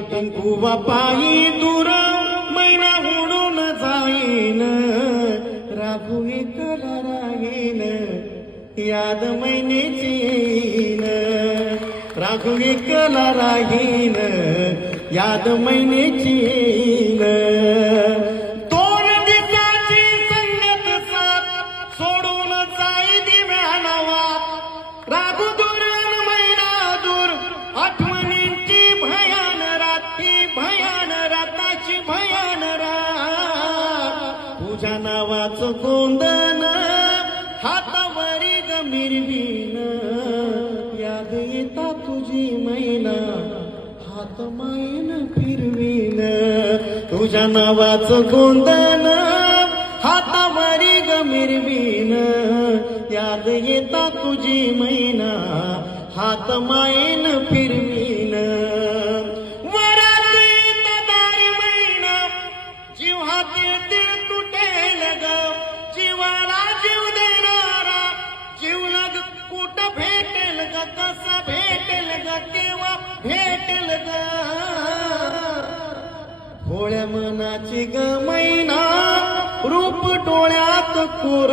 कुंकुवा पायी दूर मैना उडून जाईन, राघू एकला राहीन, याद मैनेची येईन. राघू एकला राहीन, याद मैनेची येईन. दोन दिवसाची संगत साथ सोडून जाई दिव्याला वाट. राघू दूर अन मैना दूर, आठवणींची भयान रात्री, भयान राताची भयान रात. तुझ्या नावाचं गोंधन हातावरी गमिरवीन, याद येता तुझी मैना, हात मायन फिरवीन. तुझ्या नावाचं गोंधन हातावरी गमिरवीन, याद येता तुझी मैना, हात मायन फिरवीन. वरातीत दारी मैना, जीव हाती तुटेल ग, जीवाला जीव देणारा जीवलग कुठ भेटेल ग, कसा भेटेल ग, केव्हा भेटेल ग. भोळ्या मनाची ग मैना, रूप डोळ्यात कोर.